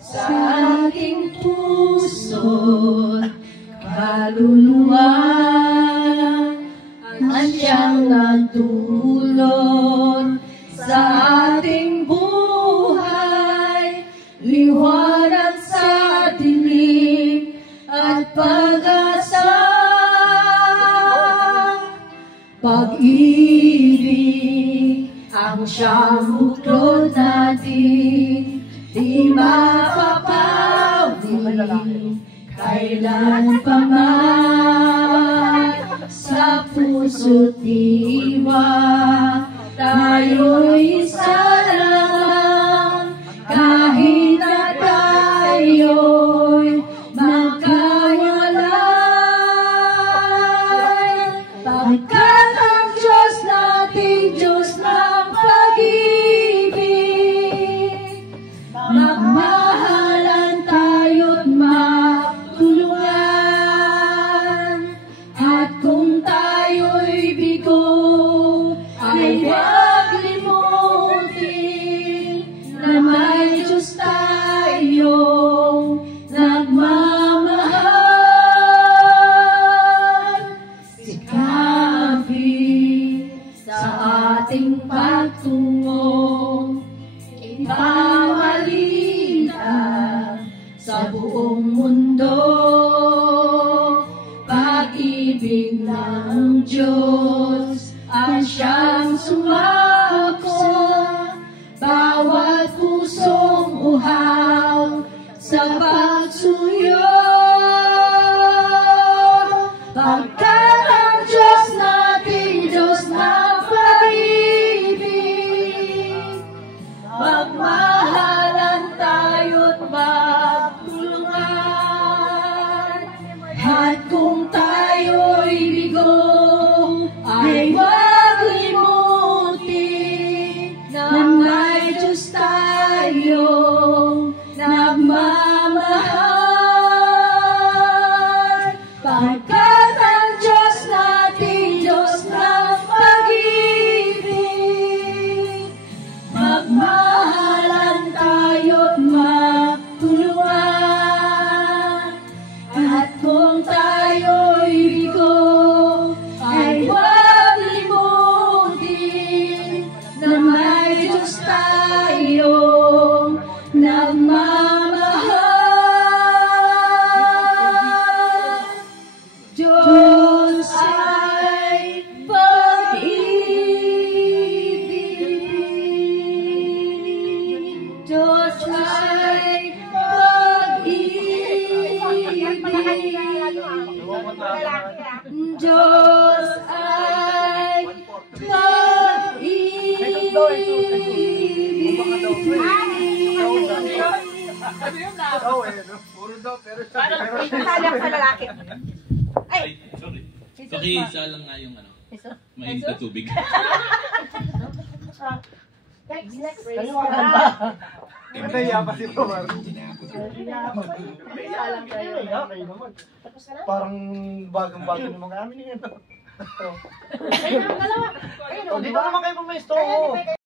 sa aking puso't kaluluwa, at siyang nagdulot sa ating buhay, liwanag sa dilim at pag-asa. Pag-ibig ang siyang buklod natin, di mapapawi kailan pa man. Sa puso't diwa tayo'y isa lang, kahit na tayo'y magkawalay. Pagkat ang Diyos nating Diyos ng pag-ibig, magmahalan tayo't magtulungan. At kung tayo'y bigo, ay huwag limutin na may Diyos tayong nagmamahal. Sikapin sa ating pagtungo, ipawalita sa buong mundo, pag-ibig ng Diyos ang siyang sumako, bawat pusong uhaw sa pagsuyo. Pagkat ang Diyos natin, Diyos ng pag-ibig, magmahalan tayo't magtulungan. At kung tayo'y bigo, ay huwag limutin na may Diyos tayong nagmamahal. Pagkat ang Diyos natin, Diyos ng pag-ibig, magmahalan tayo't magtulungan. At kung tayo'y bigo, ay huwag limutin na may Diyos tayong nagmamahal. Diyos ay pag-ibig. Diyos ay pag-ibig. Diyos ay Sayang sa lalaki. Ay, sorry. Pakisa lang nga yung ano. Mainit na tubig. Next. Naya pa si Romar. Parang bagang-bago ng mga amin yun. Ayun, dalawa. Di ba naman kayo pumesto?